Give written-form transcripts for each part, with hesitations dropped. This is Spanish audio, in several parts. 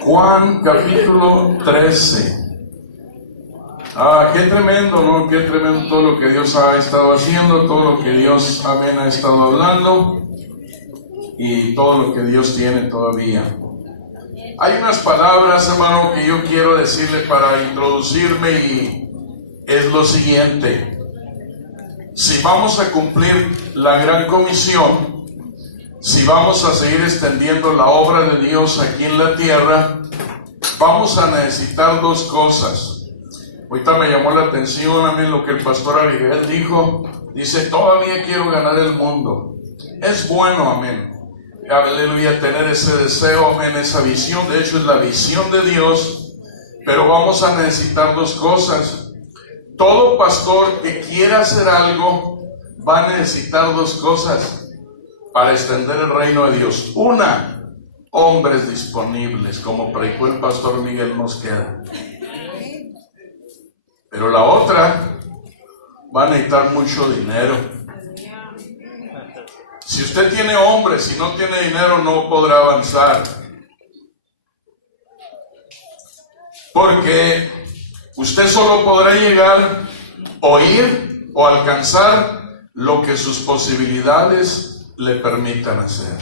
Juan capítulo 13. Qué tremendo, ¿no? Qué tremendo todo lo que Dios ha estado haciendo, todo lo que Dios, amén, ha estado hablando y todo lo que Dios tiene todavía. Hay unas palabras, hermano, que yo quiero decirle para introducirme y es lo siguiente. Si vamos a cumplir la gran comisión, si vamos a seguir extendiendo la obra de Dios aquí en la tierra, vamos a necesitar dos cosas. Ahorita me llamó la atención a mí lo que el pastor Abigail dijo. Dice, todavía quiero ganar el mundo. Es bueno, amén. Aleluya, tener ese deseo, amén, esa visión. De hecho, es la visión de Dios. Pero vamos a necesitar dos cosas. Todo pastor que quiera hacer algo va a necesitar dos cosas para extender el reino de Dios. Una, hombres disponibles, como predicó el pastor Miguel Mosqueda. Pero la otra, va a necesitar mucho dinero. Si usted tiene hombres y no tiene dinero, no podrá avanzar. Porque usted solo podrá llegar, oír o alcanzar lo que sus posibilidades le permitan hacer.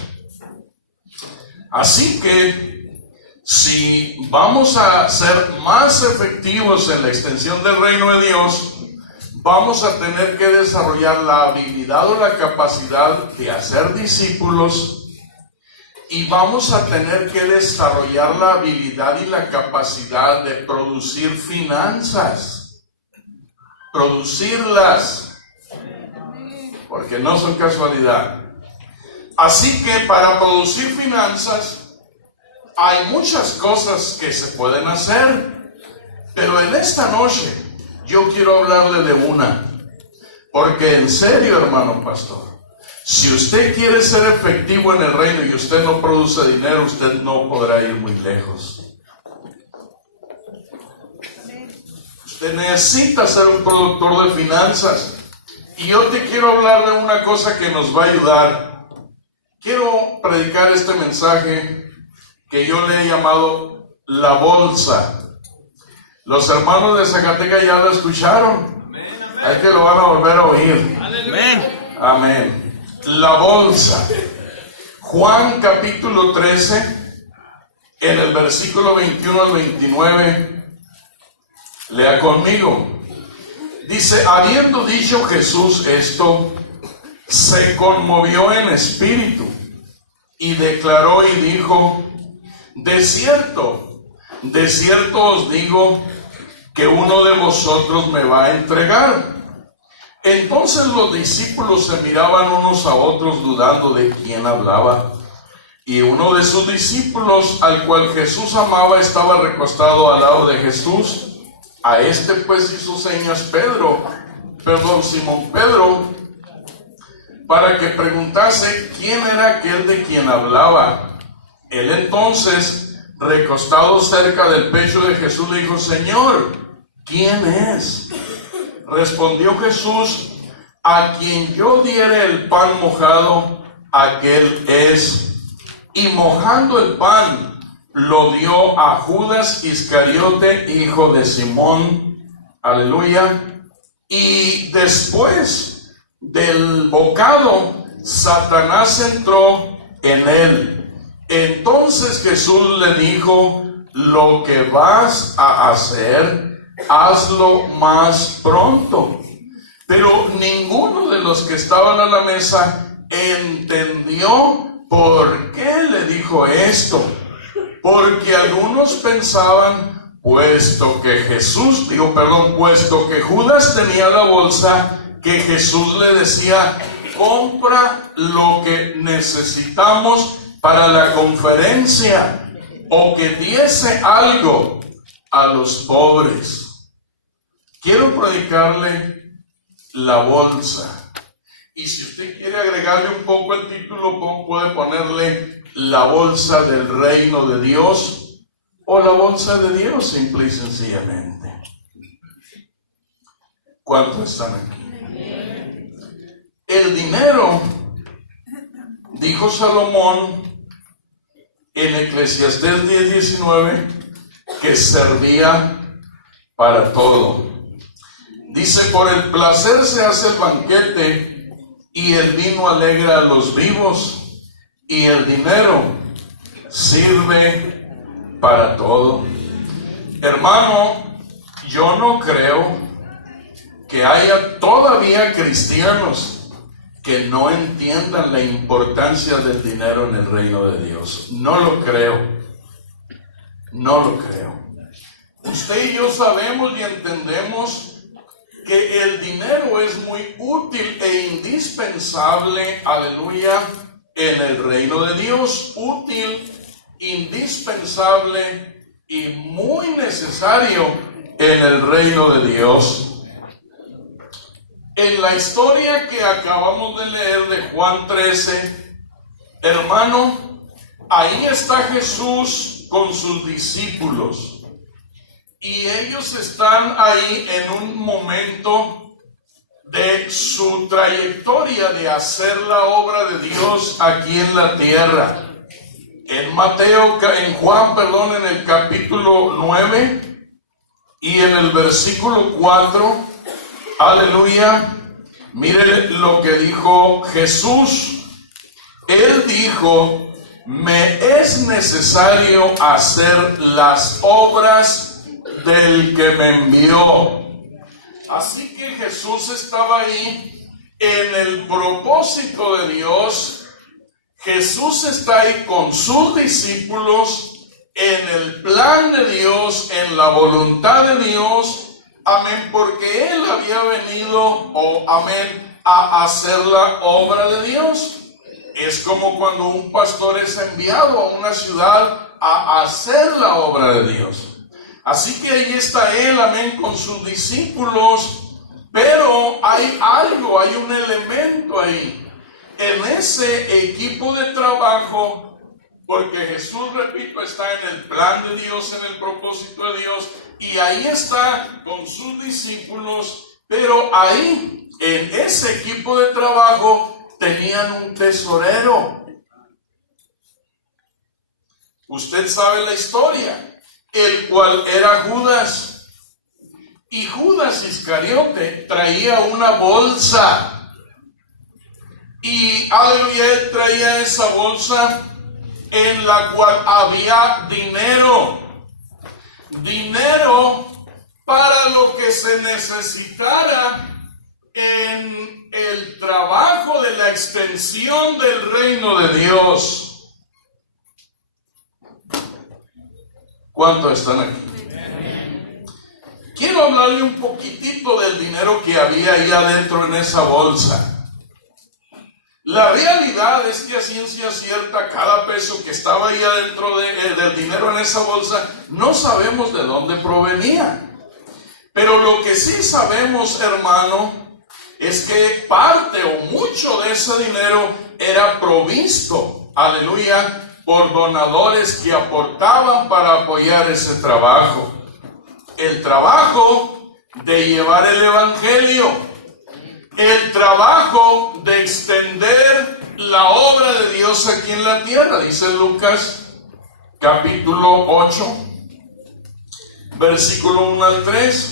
Así que, si vamos a ser más efectivos en la extensión del reino de Dios, vamos a tener que desarrollar la habilidad o la capacidad de hacer discípulos y vamos a tener que desarrollar la habilidad y la capacidad de producir finanzas, producirlas, porque no son casualidad. Así que para producir finanzas hay muchas cosas que se pueden hacer, pero en esta noche yo quiero hablarle de una, porque en serio, hermano pastor, si usted quiere ser efectivo en el reino y usted no produce dinero, usted no podrá ir muy lejos. Usted necesita ser un productor de finanzas, y yo te quiero hablar de una cosa que nos va a ayudar. Quiero predicar este mensaje que yo le he llamado la bolsa. Los hermanos de Zacatecas ya lo escucharon. Hay que lo van a volver a oír. Amén. Amén. La bolsa. Juan capítulo 13, en el versículo 21 al 29. Lea conmigo. Dice, habiendo dicho Jesús esto, se conmovió en espíritu y declaró y dijo, de cierto os digo que uno de vosotros me va a entregar. Entonces los discípulos se miraban unos a otros dudando de quién hablaba. Y uno de sus discípulos, al cual Jesús amaba, estaba recostado al lado de Jesús. A este pues hizo señas Simón Pedro, para que preguntase quién era aquel de quien hablaba. Él entonces, recostado cerca del pecho de Jesús, le dijo, Señor, ¿quién es? Respondió Jesús, a quien yo diere el pan mojado, aquel es. Y mojando el pan, lo dio a Judas Iscariote, hijo de Simón. Aleluya. Y después del bocado, Satanás entró en él. Entonces Jesús le dijo, lo que vas a hacer, hazlo más pronto. Pero ninguno de los que estaban a la mesa entendió por qué le dijo esto. Porque algunos pensaban, puesto que Judas tenía la bolsa, que Jesús le decía, compra lo que necesitamos para la conferencia, o que diese algo a los pobres. Quiero predicarle la bolsa. Y si usted quiere agregarle un poco el título, puede ponerle la bolsa del reino de Dios, o la bolsa de Dios, simple y sencillamente. ¿Cuántos están aquí? El dinero, dijo Salomón, en Eclesiastés 10:19 que servía para todo. Dice: por el placer se hace el banquete, y el vino alegra a los vivos, y el dinero sirve para todo. Hermano, yo no creo que haya todavía cristianos que no entiendan la importancia del dinero en el reino de Dios. No lo creo. No lo creo. Usted y yo sabemos y entendemos que el dinero es muy útil e indispensable, aleluya, en el reino de Dios. Útil, indispensable y muy necesario en el reino de Dios. En la historia que acabamos de leer de Juan 13, hermano, ahí está Jesús con sus discípulos. Y ellos están ahí en un momento de su trayectoria de hacer la obra de Dios aquí en la tierra. En Juan, en el capítulo 9 y en el versículo 4, aleluya, mire lo que dijo Jesús. Él dijo: me es necesario hacer las obras del que me envió. Así que Jesús estaba ahí en el propósito de Dios. Jesús está ahí con sus discípulos en el plan de Dios, en la voluntad de Dios. Amén, porque Él había venido, amén, a hacer la obra de Dios. Es como cuando un pastor es enviado a una ciudad a hacer la obra de Dios. Así que ahí está Él, amén, con sus discípulos, pero hay algo, hay un elemento ahí, en ese equipo de trabajo, porque Jesús, repito, está en el plan de Dios, en el propósito de Dios, y ahí está con sus discípulos, pero ahí, en ese equipo de trabajo, tenían un tesorero. Usted sabe la historia. El cual era Judas. Y Judas Iscariote traía una bolsa. Y aleluya, él traía esa bolsa en la cual había dinero. Dinero para lo que se necesitara en el trabajo de la extensión del reino de Dios. ¿Cuántos están aquí? Quiero hablarle un poquitito del dinero que había ahí adentro en esa bolsa. La realidad es que a ciencia cierta, cada peso que estaba ahí adentro del dinero en esa bolsa, no sabemos de dónde provenía. Pero lo que sí sabemos, hermano, es que parte o mucho de ese dinero era provisto, aleluya, por donadores que aportaban para apoyar ese trabajo. El trabajo de llevar el evangelio, el trabajo de extender la obra de Dios aquí en la tierra. Dice Lucas capítulo 8, versículo 1 al 3.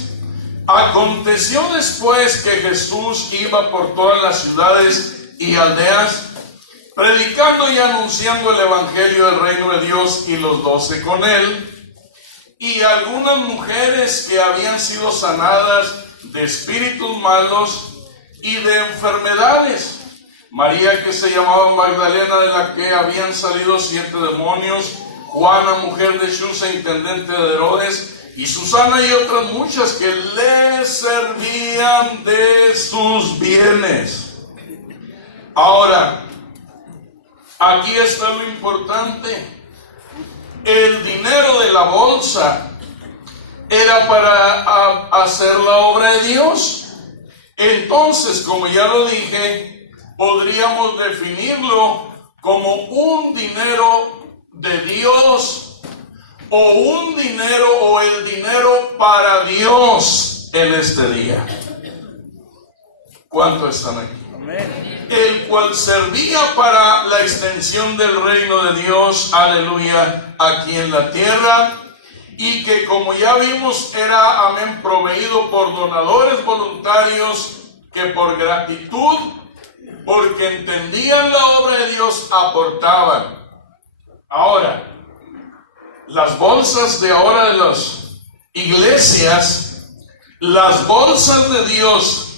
Aconteció después que Jesús iba por todas las ciudades y aldeas, predicando y anunciando el evangelio del reino de Dios, y los 12 con él, y algunas mujeres que habían sido sanadas de espíritus malos y de enfermedades. María, que se llamaba Magdalena, de la que habían salido 7 demonios, Juana, mujer de Chuza, intendente de Herodes, y Susana, y otras muchas que le servían de sus bienes. Ahora, aquí está lo importante. El dinero de la bolsa era para hacer la obra de Dios. Entonces, como ya lo dije, podríamos definirlo como un dinero de Dios, o un dinero, o el dinero para Dios en este día. ¿Cuántos están aquí? Amén. el cual servía para la extensión del reino de Dios, aleluya, aquí en la tierra, y que, como ya vimos, era, amén, proveído por donadores voluntarios que por gratitud, porque entendían la obra de Dios, aportaban. Ahora, las bolsas de ahora de las iglesias, las bolsas de Dios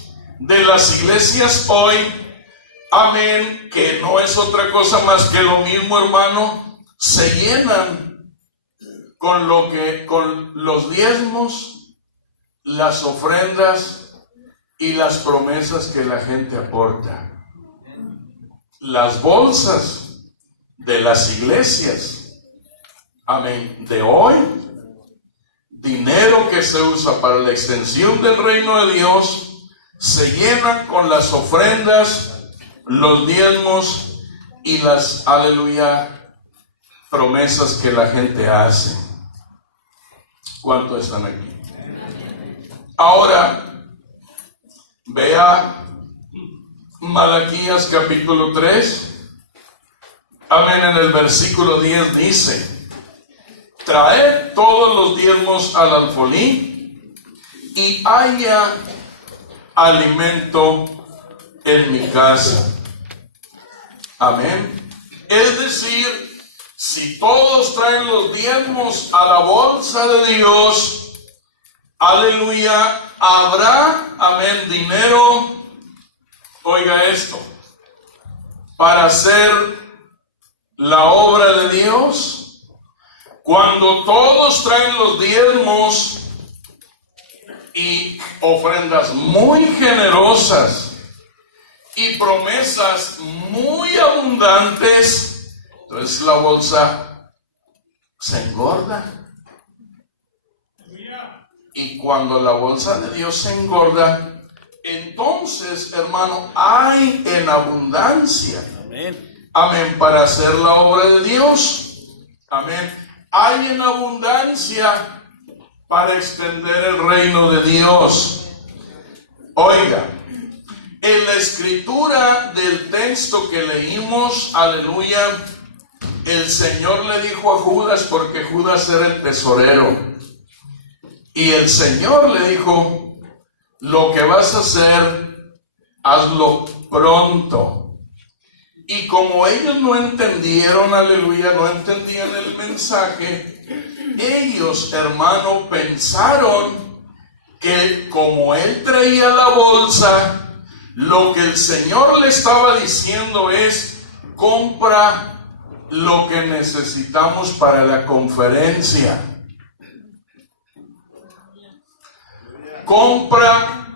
de las iglesias hoy, amén, que no es otra cosa más que lo mismo, hermano, se llenan con los diezmos, las ofrendas y las promesas que la gente aporta. Las bolsas de las iglesias, amén, de hoy, dinero que se usa para la extensión del reino de Dios, se llena con las ofrendas, los diezmos y las, aleluya, promesas que la gente hace. ¿Cuántos están aquí? Ahora, vea Malaquías capítulo 3. Amén, en el versículo 10 dice: traed todos los diezmos al alfolí y haya alimento en mi casa. Amén. Es decir, si todos traen los diezmos a la bolsa de Dios, aleluya, habrá, amén, dinero, oiga esto, para hacer la obra de Dios. Cuando todos traen los diezmos y ofrendas muy generosas y promesas muy abundantes, entonces la bolsa se engorda. Y cuando la bolsa de Dios se engorda, entonces, hermano, hay en abundancia. Amén. Amén, para hacer la obra de Dios. Amén. Hay en abundancia para extender el reino de Dios. Oiga, en la escritura del texto que leímos, aleluya, el Señor le dijo a Judas, porque Judas era el tesorero, y el Señor le dijo: lo que vas a hacer, hazlo pronto. Y como ellos no entendieron, aleluya, no entendían el mensaje, ellos, hermano, pensaron que como él traía la bolsa, lo que el Señor le estaba diciendo es: compra lo que necesitamos para la conferencia. Compra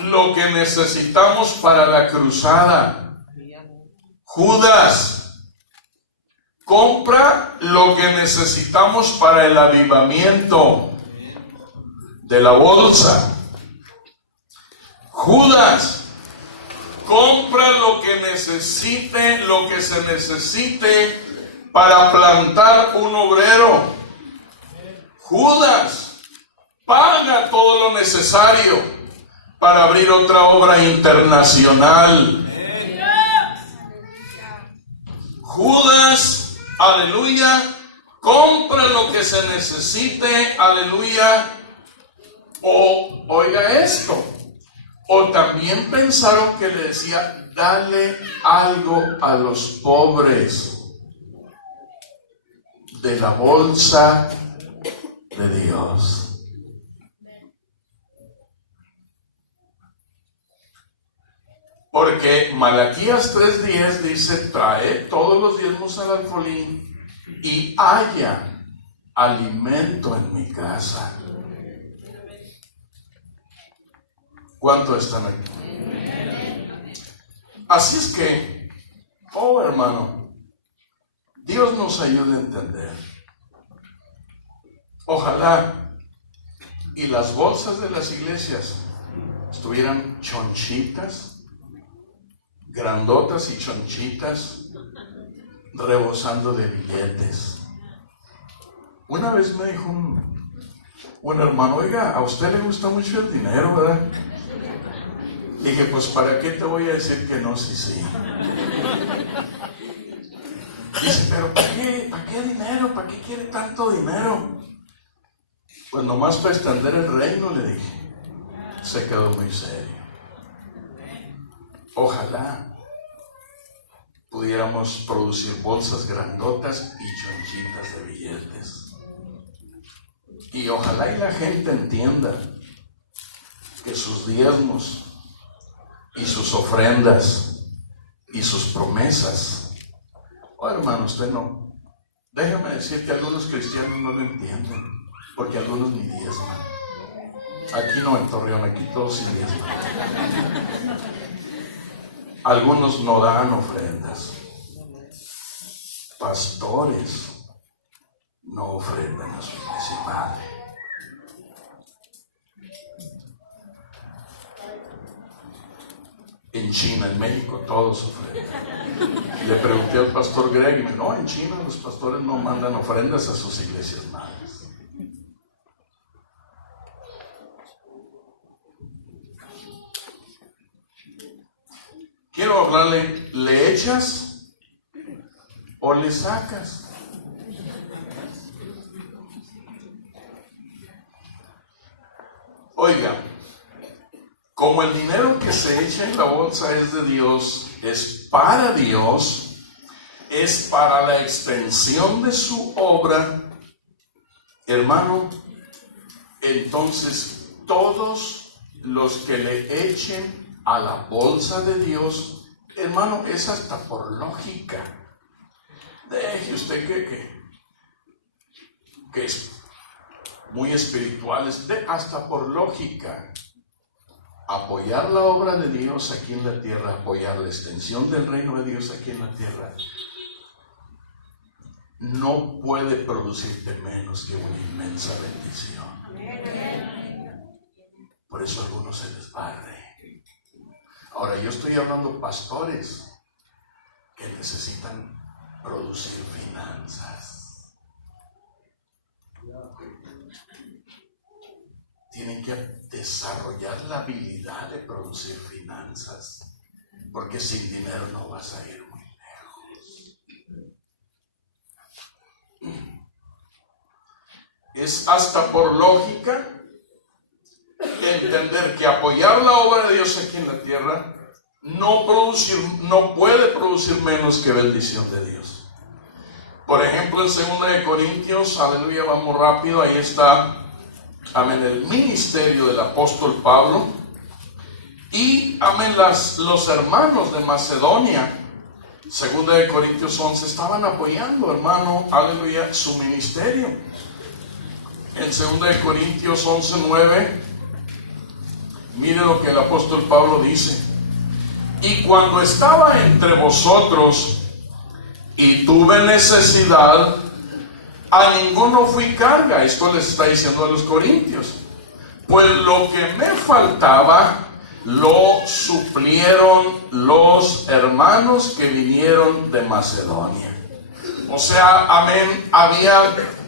lo que necesitamos para la cruzada. Judas, compra lo que necesitamos para el avivamiento de la bolsa. Judas, compra lo que se necesite para plantar un obrero. Judas, paga todo lo necesario para abrir otra obra internacional. Judas, aleluya, compra lo que se necesite, aleluya. O, oiga esto, o también pensaron que le decía: dale algo a los pobres de la bolsa de Dios. Porque Malaquías 3:10 dice: trae todos los diezmos al alfolí y haya alimento en mi casa. ¿Cuántos están aquí? Así es que, oh hermano, Dios nos ayude a entender. Ojalá y las bolsas de las iglesias estuvieran chonchitas, grandotas y chonchitas, rebosando de billetes. Una vez me dijo un hermano: oiga, a usted le gusta mucho el dinero, ¿verdad? Dije, pues ¿para qué te voy a decir que no? Sí. Dice, pero ¿para qué dinero? ¿Para qué quiere tanto dinero? Pues nomás para extender el reino, le dije. Se quedó muy serio. Ojalá pudiéramos producir bolsas grandotas y chonchitas de billetes. Y ojalá y la gente entienda que sus diezmos y sus ofrendas y sus promesas. Oh, hermano, usted no. Déjame decir que algunos cristianos no lo entienden, porque algunos ni diezman. Aquí no en Torreón, aquí todos sí diezman. Algunos no dan ofrendas. Pastores no ofrendan a su iglesia madre. En China, en México, todos ofrendan. Le pregunté al pastor Greg y me dijo, no, en China los pastores no mandan ofrendas a sus iglesias madres. Quiero hablarle, ¿le echas o le sacas? Oiga, como el dinero que se echa en la bolsa es de Dios, es para Dios, es para la extensión de su obra, hermano, entonces todos los que le echen a la bolsa de Dios, hermano, es hasta por lógica. Deje usted que es muy espiritual, hasta por lógica. Apoyar la obra de Dios aquí en la tierra, apoyar la extensión del reino de Dios aquí en la tierra, no puede producirte menos que una inmensa bendición. Por eso a algunos se les barre. Ahora, yo estoy hablando pastores que necesitan producir finanzas. Tienen que desarrollar la habilidad de producir finanzas, porque sin dinero no vas a ir muy lejos. Es hasta por lógica entender que apoyar la obra de Dios aquí en la tierra no puede producir menos que bendición de Dios. Por ejemplo, en 2 Corintios, aleluya, vamos rápido, ahí está, amén, el ministerio del apóstol Pablo y, amén, los hermanos de Macedonia. 2 Corintios 11 estaban apoyando, hermano, aleluya, su ministerio. En 2 Corintios 11:9, mire lo que el apóstol Pablo dice: y cuando estaba entre vosotros y tuve necesidad, a ninguno fui carga. Esto les está diciendo a los corintios. Pues lo que me faltaba lo suplieron los hermanos que vinieron de Macedonia. O sea, amén,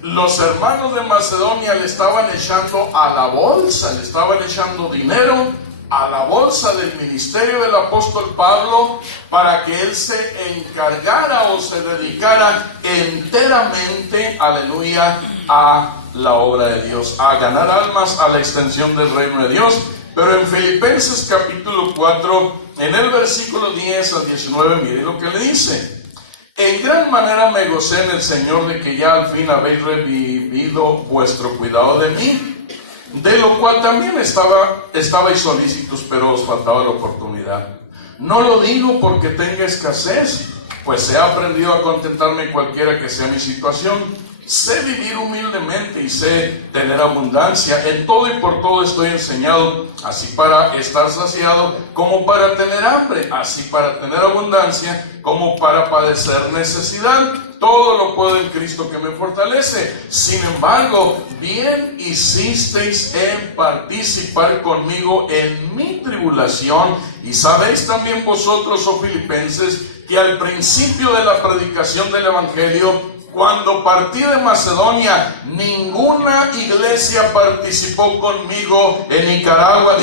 los hermanos de Macedonia le estaban echando a la bolsa, le estaban echando dinero a la bolsa del ministerio del apóstol Pablo para que él se encargara o se dedicara enteramente, aleluya, a la obra de Dios, a ganar almas, a la extensión del reino de Dios. Pero en Filipenses capítulo 4, en el versículo 10 al 19, mire lo que le dice: en gran manera me gocé en el Señor de que ya al fin habéis revivido vuestro cuidado de mí, de lo cual también estabais solícitos, pero os faltaba la oportunidad. No lo digo porque tenga escasez, pues he aprendido a contentarme cualquiera que sea mi situación. Sé vivir humildemente y sé tener abundancia. En todo y por todo estoy enseñado, así para estar saciado como para tener hambre, así para tener abundancia como para padecer necesidad. Todo lo puedo en Cristo que me fortalece. Sin embargo, bien hicisteis en participar conmigo en mi tribulación. Y sabéis también vosotros, oh filipenses, que al principio de la predicación del Evangelio, cuando partí de Macedonia, ninguna iglesia participó conmigo en Nicaragua.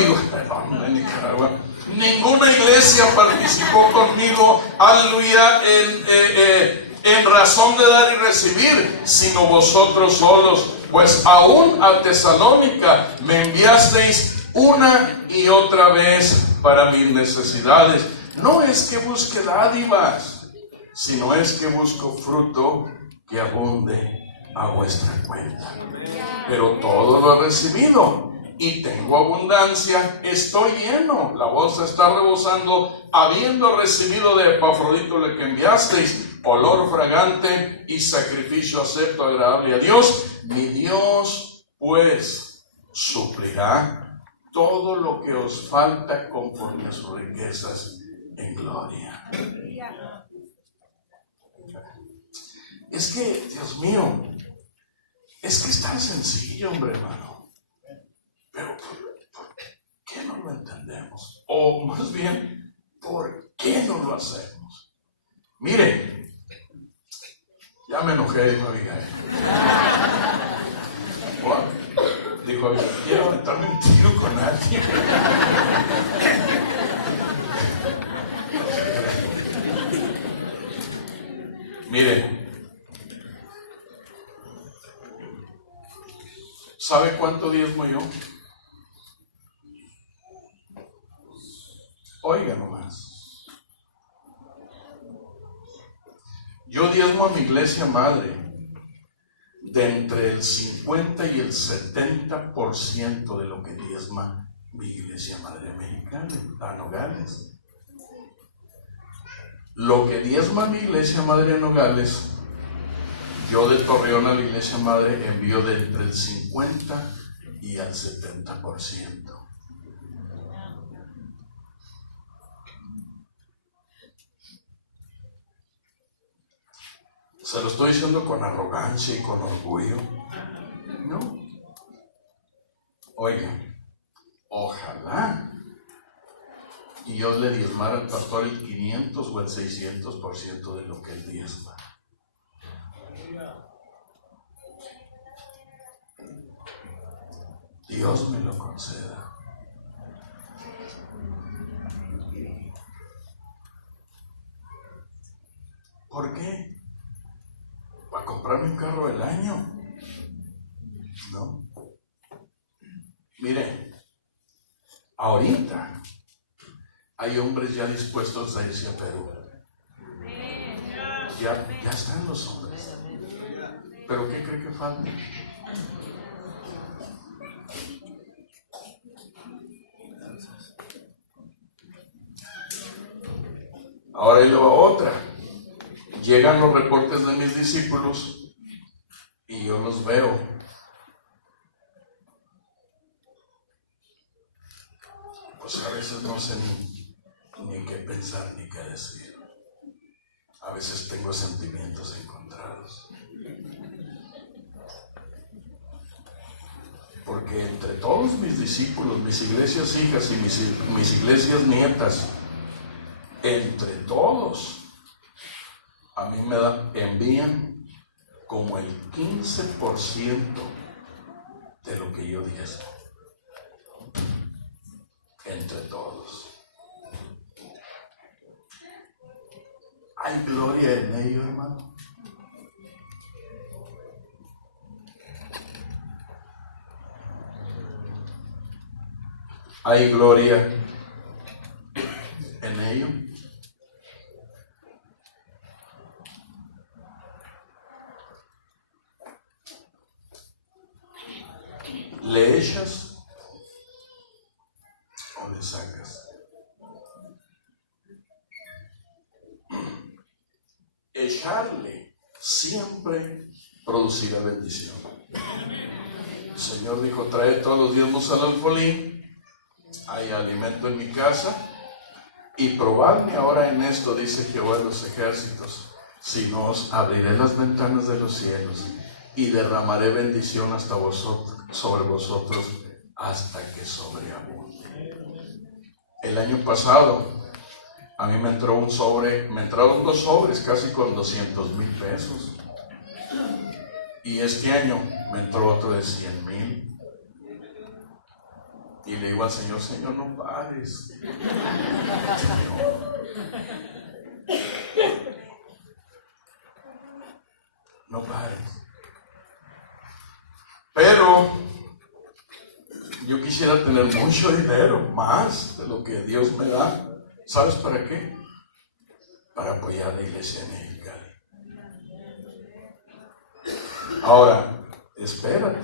Ninguna iglesia participó conmigo, aleluya, en razón de dar y recibir, sino vosotros solos. Pues aún a Tesalónica me enviasteis una y otra vez para mis necesidades. No es que busque dádivas, sino es que busco fruto que abunde a vuestra cuenta. Pero todo lo he recibido y tengo abundancia, estoy lleno, la bolsa está rebosando, habiendo recibido de Epafrodito lo que enviasteis, olor fragante y sacrificio acepto, agradable a Dios. Mi Dios pues suplirá todo lo que os falta conforme a sus riquezas en gloria. Es que, Dios mío, es que es tan sencillo, hombre, hermano. Pero ¿por qué no lo entendemos? O más bien, ¿por qué no lo hacemos? Mire, ya me enojé, dijo Abigail. Dijo Abigail, quiero aventarme un tiro con alguien. Mire, ¿sabe cuánto diezmo yo? Oiga nomás. Yo diezmo a mi iglesia madre de entre el 50 y el 70% de lo que diezma mi iglesia madre mexicana, a Nogales. Lo que diezma mi iglesia madre en Nogales, yo de Torreón a la iglesia madre envío de entre el 50 y al 70%. ¿Se lo estoy diciendo con arrogancia y con orgullo? No. Oiga, ojalá y yo le diezmara al pastor el 500 o el 600% de lo que él diezma. Dios me lo conceda. ¿Por qué? ¿Para comprarme un carro del año? No. Mire, ahorita hay hombres ya dispuestos a irse a Perú. Ya están los hombres. ¿Pero qué cree que falta? Ahora y luego otra. Llegan los reportes de mis discípulos y yo los veo. Pues a veces no sé ni qué pensar ni qué decir. A veces tengo sentimientos encontrados. Porque entre todos mis discípulos, mis iglesias hijas y mis iglesias nietas, entre todos, a mí me envían como el 15% de lo que yo diezmo. Entre todos. ¿Hay gloria en ello, hermano? ¿Hay gloria en ello? ¿Le echas o le sacas? Echarle siempre producirá bendición. El Señor dijo, trae todos los diezmos al alfolí, hay alimento en mi casa, y probadme ahora en esto, dice Jehová de los ejércitos, si no os abriré las ventanas de los cielos y derramaré bendición hasta sobre vosotros hasta que sobreabunde. El año pasado a mí me entraron 2 sobres casi con 200,000 pesos, y este año me entró otro de 100,000. Y le digo al Señor, Señor, no pares. Señor. No pares. Pero yo quisiera tener mucho dinero, más de lo que Dios me da. ¿Sabes para qué? Para apoyar a la iglesia en Mexicali. Ahora, espérate,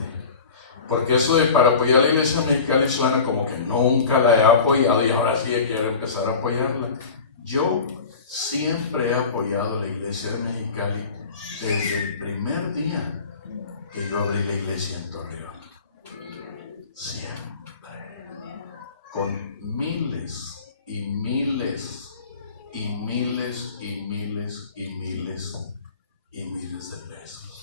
porque eso de para apoyar a la iglesia en Mexicali suena como que nunca la he apoyado y ahora sí quiero empezar a apoyarla. Yo siempre he apoyado a la iglesia de Mexicali desde el primer día que yo abrí la iglesia en Torreón. Siempre. Con miles y miles y miles y miles y miles y miles de pesos.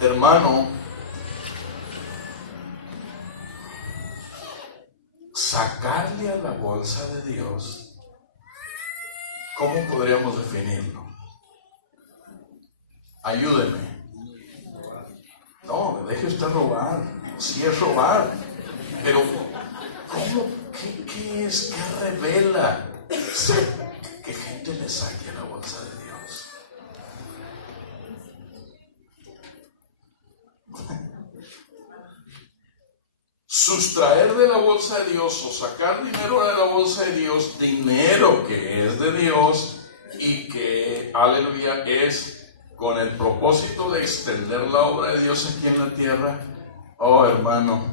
Hermano, sacarle a la bolsa de Dios, ¿cómo podríamos definirlo? Ayúdeme. No, deje usted robar. Sí es robar. Pero, ¿cómo? ¿Qué es? ¿Qué revela? Que gente le saque a la bolsa de Dios. Sustraer de la bolsa de Dios o sacar dinero de la bolsa de Dios, dinero que es de Dios y que, aleluya, es con el propósito de extender la obra de Dios aquí en la tierra. Oh, hermano,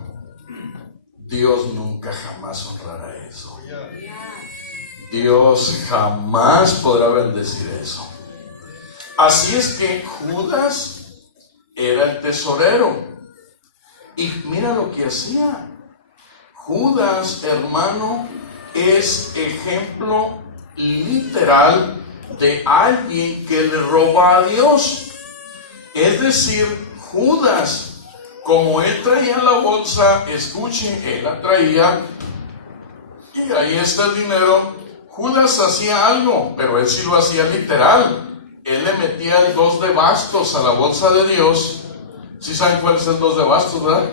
Dios nunca jamás honrará eso. Dios jamás podrá bendecir eso. Así es que Judas era el tesorero. Y mira lo que hacía. Judas, hermano, es ejemplo literal de alguien que le roba a Dios. Es decir, Judas, como él traía la bolsa, escuchen, él la traía y ahí está el dinero. Judas hacía algo, pero él sí lo hacía literal. Él le metía el 2 de bastos a la bolsa de Dios. ¿Sí saben cuál es el 2 de bastos, verdad?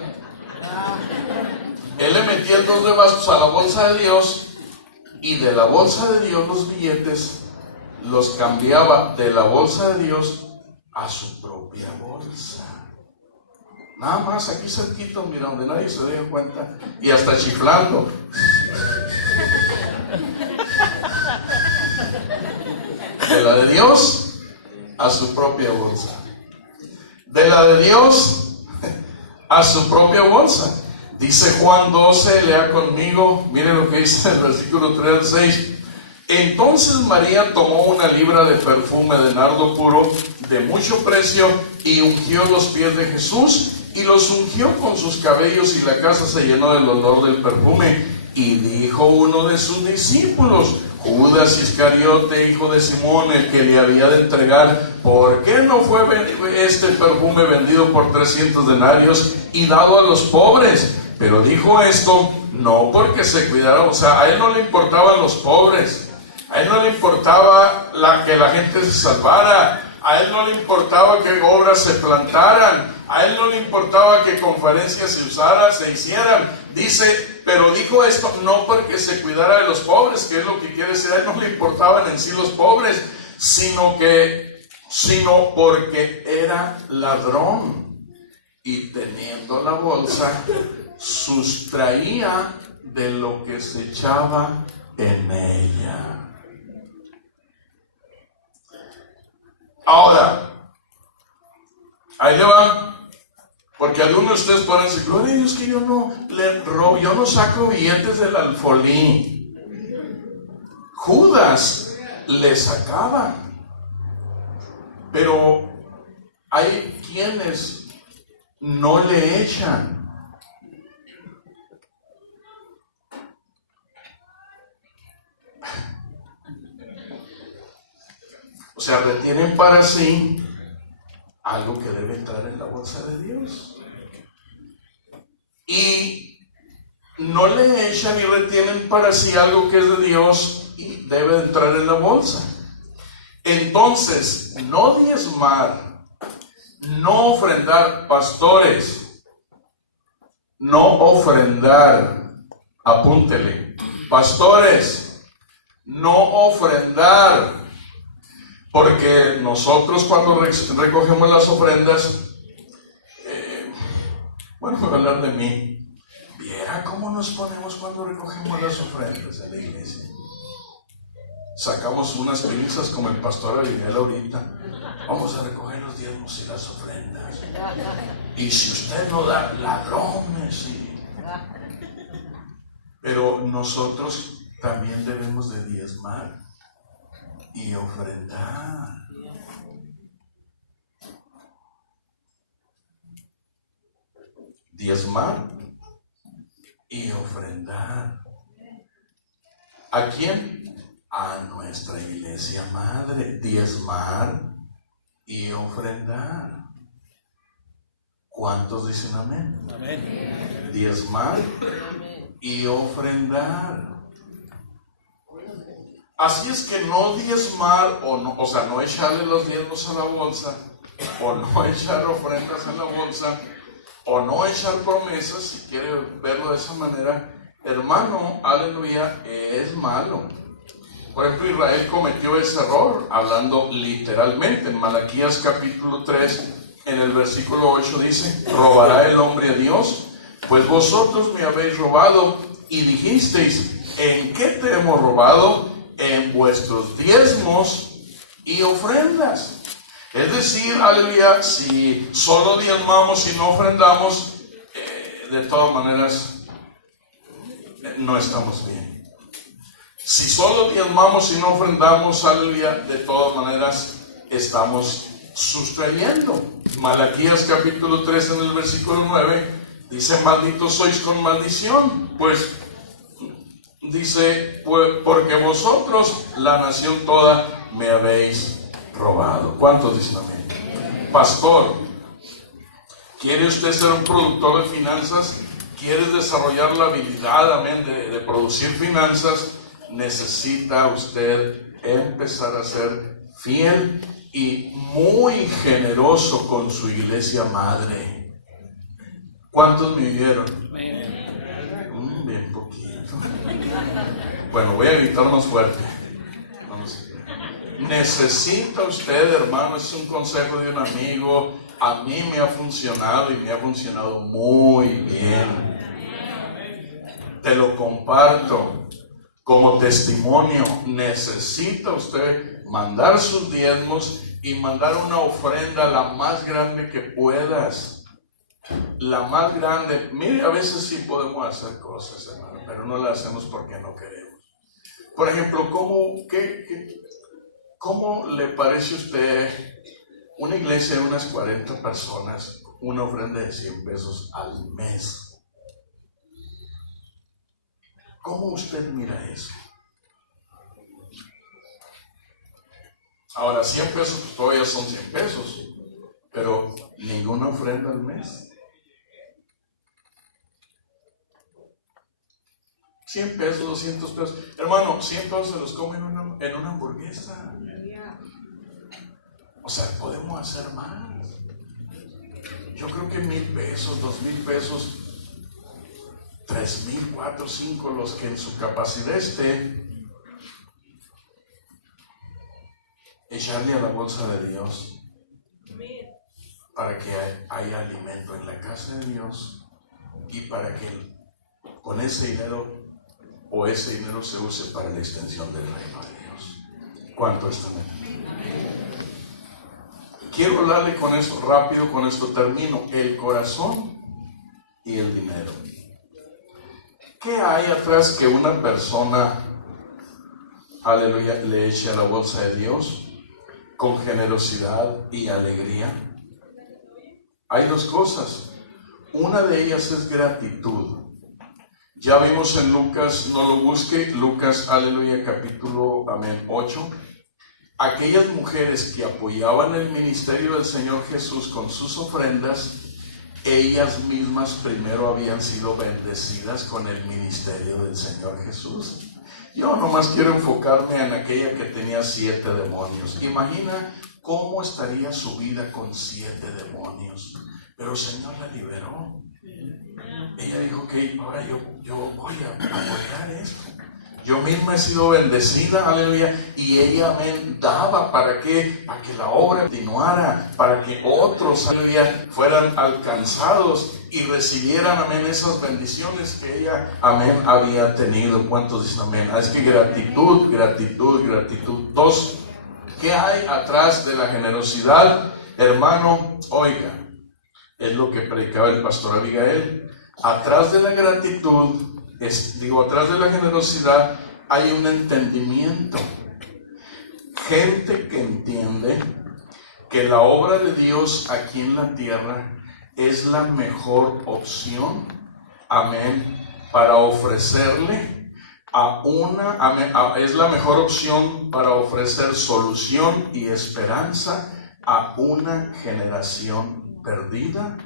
Él le metía el 2 de bastos a la bolsa de Dios y de la bolsa de Dios los billetes los cambiaba de la bolsa de Dios a su propia bolsa. Nada más aquí cerquito, mira, donde nadie se dé cuenta, y hasta chiflando. De la de Dios a su propia bolsa. De la de Dios a su propia bolsa. Dice Juan 12, lea conmigo, mire lo que dice el versículo 3 al 6. Entonces María tomó una libra de perfume de nardo puro de mucho precio y ungió los pies de Jesús y los ungió con sus cabellos, y la casa se llenó del olor del perfume. Y dijo uno de sus discípulos, Judas Iscariote, hijo de Simón, el que le había de entregar, ¿por qué no fue este perfume vendido por 300 denarios y dado a los pobres? Pero dijo esto no porque se cuidara, o sea, a él no le importaban los pobres, a él no le importaba que la gente se salvara, a él no le importaba que obras se plantaran, a él no le importaba que conferencias se hicieran. Dice, pero dijo esto no porque se cuidara de los pobres, que es lo que quiere decir. A él no le importaban en sí los pobres, sino porque era ladrón, y teniendo la bolsa sustraía de lo que se echaba en ella. Ahora, ahí le va. Porque algunos de ustedes pueden decir, gloria a Dios que yo no le robo, yo no saco billetes del alfolí. Judas le sacaba. Pero hay quienes no le echan. O sea, retienen para sí algo que debe entrar en la bolsa de Dios. Y no le echan y retienen para sí algo que es de Dios y debe entrar en la bolsa. Entonces, no diezmar, no ofrendar, pastores, no ofrendar, apúntele, pastores, no ofrendar, porque nosotros cuando recogemos las ofrendas, bueno, voy a hablar de mí, viera cómo nos ponemos cuando recogemos las ofrendas en la iglesia. Sacamos unas pinzas como el pastor Abigail ahorita. Vamos a recoger los diezmos y las ofrendas. Y si usted no da, ladrones. Pero nosotros también debemos de diezmar y ofrendar. Diezmar y ofrendar. ¿A quién? A nuestra iglesia madre. Diezmar y ofrendar. ¿Cuántos dicen amén? Amén. Diezmar y ofrendar. Así es que no diezmar no echarle los diezmos a la bolsa, o no echar ofrendas en la bolsa, o no echar promesas, si quiere verlo de esa manera, hermano, aleluya, es malo. Por ejemplo, Israel cometió ese error, hablando literalmente. En Malaquías capítulo 3, en el versículo 8 dice: ¿robará el hombre a Dios? Pues vosotros me habéis robado, y dijisteis: ¿en qué te hemos robado? En vuestros diezmos y ofrendas. Es decir, aleluya, si solo diezmamos y no ofrendamos, de todas maneras no estamos bien. Si solo diezmamos y no ofrendamos, aleluya, de todas maneras estamos sustrayendo. Malaquías capítulo 3 en el versículo 9 dice: malditos sois con maldición, pues dice, porque vosotros, la nación toda, me habéis robado. ¿Cuántos dicen amén? Pastor, ¿quiere usted ser un productor de finanzas? ¿Quiere desarrollar la habilidad, amén, de producir finanzas? Necesita usted empezar a ser fiel y muy generoso con su iglesia madre. ¿Cuántos me oyeron? Bien poquito. Bueno, voy a gritar más fuerte. Vamos. Necesita usted, hermano, es un consejo de un amigo. A mí me ha funcionado y me ha funcionado muy bien. Te lo comparto como testimonio. Necesita usted mandar sus diezmos y mandar una ofrenda la más grande que puedas. La más grande. Mire, a veces sí podemos hacer cosas, hermano, pero no las hacemos porque no queremos. Por ejemplo, ¿cómo le parece a usted una iglesia de unas 40 personas, una ofrenda de 100 pesos al mes? ¿Cómo usted mira eso? Ahora, 100 pesos pues todavía son 100 pesos, pero ninguna ofrenda al mes. 100 pesos, 200 pesos. Hermano, 100 pesos se los comen en una hamburguesa. O sea, podemos hacer más. Yo creo que 1,000 pesos, 2,000 pesos, 3,000, 4, 5, los que en su capacidad esté, echarle a la bolsa de Dios para que haya alimento en la casa de Dios y para que con ese dinero se use para la extensión del reino de Dios. ¿Cuánto están aquí? Quiero hablarle con esto rápido, con esto termino. El corazón y el dinero. ¿Qué hay atrás que una persona, aleluya, le eche a la bolsa de Dios con generosidad y alegría? Hay dos cosas. Una de ellas es gratitud. Ya vimos en Lucas, no lo busque, Lucas, aleluya, capítulo, 8. Aquellas mujeres que apoyaban el ministerio del Señor Jesús con sus ofrendas, ellas mismas primero habían sido bendecidas con el ministerio del Señor Jesús. Yo nomás quiero enfocarme en aquella que tenía 7 demonios. Imagina cómo estaría su vida con 7 demonios. Pero el Señor la liberó. Ella dijo, ok, ahora yo voy a apoyar esto. Yo misma he sido bendecida, aleluya, y ella me daba para que la obra continuara, para que otros, aleluya, fueran alcanzados y recibieran, amén, esas bendiciones que ella, amén, había tenido. ¿Cuántos dicen amén? Es que gratitud, gratitud, gratitud. 2, ¿qué hay atrás de la generosidad? Hermano, oiga, es lo que predicaba el pastor Abigail. Atrás de la gratitud, atrás de la generosidad hay un entendimiento. Gente que entiende que la obra de Dios aquí en la tierra es la mejor opción, amén, para ofrecerle es la mejor opción para ofrecer solución y esperanza a una generación perdida,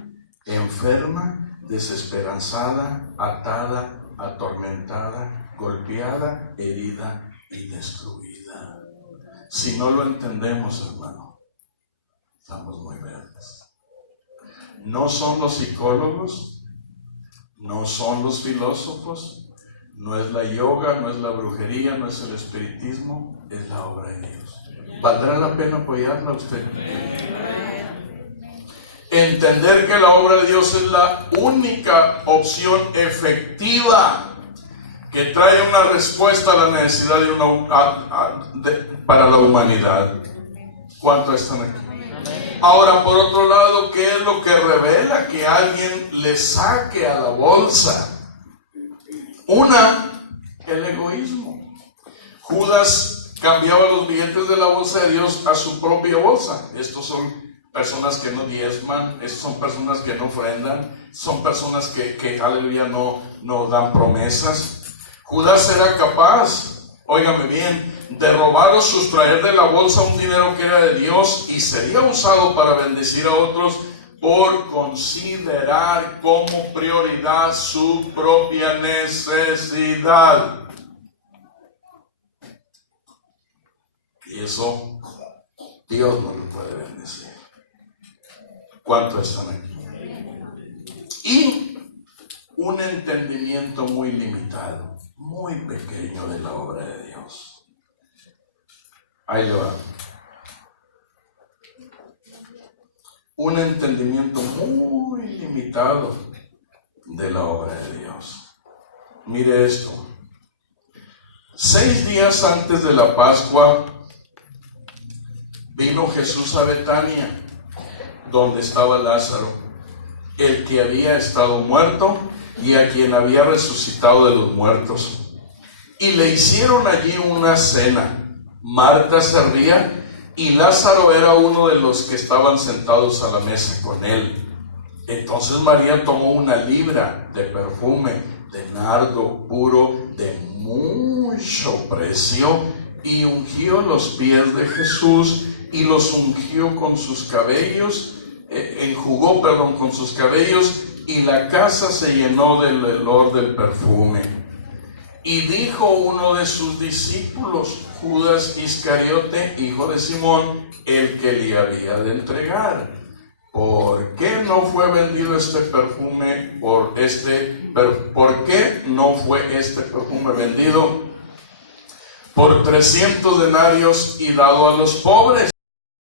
enferma, desesperanzada, atada, atormentada, golpeada, herida y destruida. Si no lo entendemos, hermano, estamos muy verdes. No son los psicólogos, no son los filósofos, no es la yoga, no es la brujería, no es el espiritismo, es la obra de Dios. ¿Valdrá la pena apoyarla a usted? Entender que la obra de Dios es la única opción efectiva que trae una respuesta a la necesidad para la humanidad. ¿Cuántos están aquí? Ahora, por otro lado, ¿qué es lo que revela que alguien le saque a la bolsa? El egoísmo. Judas cambiaba los billetes de la bolsa de Dios a su propia bolsa. Estos son personas que no diezman, estos son personas que no ofrendan, son personas que aleluya, no dan promesas. Judas era capaz, óigame bien, de robar o sustraer de la bolsa un dinero que era de Dios y sería usado para bendecir a otros por considerar como prioridad su propia necesidad. Y eso Dios no lo puede bendecir. ¿Cuántos están aquí? Y un entendimiento muy limitado, muy pequeño de la obra de Dios. Ahí le va. Un entendimiento muy limitado de la obra de Dios. Mire esto. 6 días antes de la Pascua vino Jesús a Betania, donde estaba Lázaro, el que había estado muerto y a quien había resucitado de los muertos. Y le hicieron allí una cena. Marta servía y Lázaro era uno de los que estaban sentados a la mesa con él. Entonces María tomó 1 libra de perfume de nardo puro de mucho precio y ungió los pies de Jesús y los ungió con sus cabellos, enjugó con sus cabellos, y la casa se llenó del olor del perfume. Y dijo uno de sus discípulos, Judas Iscariote, hijo de Simón, el que le había de entregar: ¿por qué no fue vendido este perfume ¿por qué no fue este perfume vendido por 300 denarios y dado a los pobres?